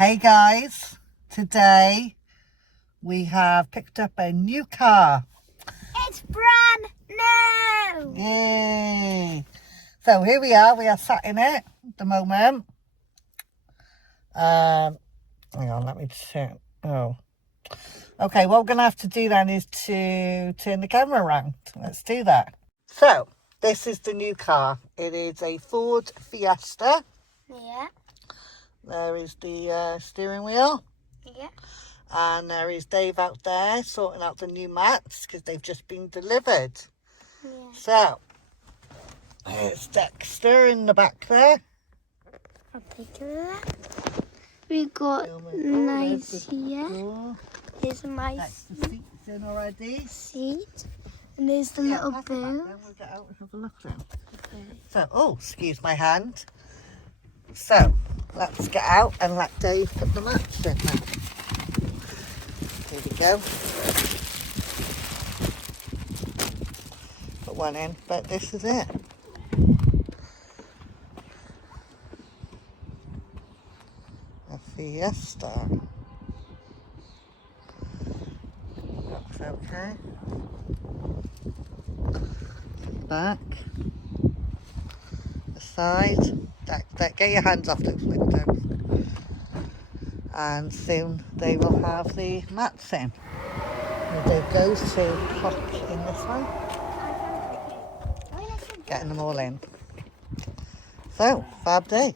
Hey guys, today we have picked up a new car. It's brand new! Yay! So here we are sat in it at the moment. Hang on, let me turn. Oh. Okay, what we're going to have to do then is to turn the camera around. Let's do that. So, this is the new car. It is a Ford Fiesta. Yeah, There is the steering wheel. yeah. And there is Dave out there sorting out the new mats because they've just been delivered. Yeah. So, there's Dexter in the back there. I'll take that. We got Oh, nice there's the here. door. Here's my That's the seats in already. seat. And there's the little pass it back boot. then, we'll get out and have a look then. So, oh, excuse my hand. So, let's get out and let Dave put the mats in then. Here we go. Put one in, but this is it. A Fiesta. Looks okay. Back. The side. Get your hands off those windows. And soon they will have the mats in. And Dave goes to pop in this one. Getting them all in. So, fab day.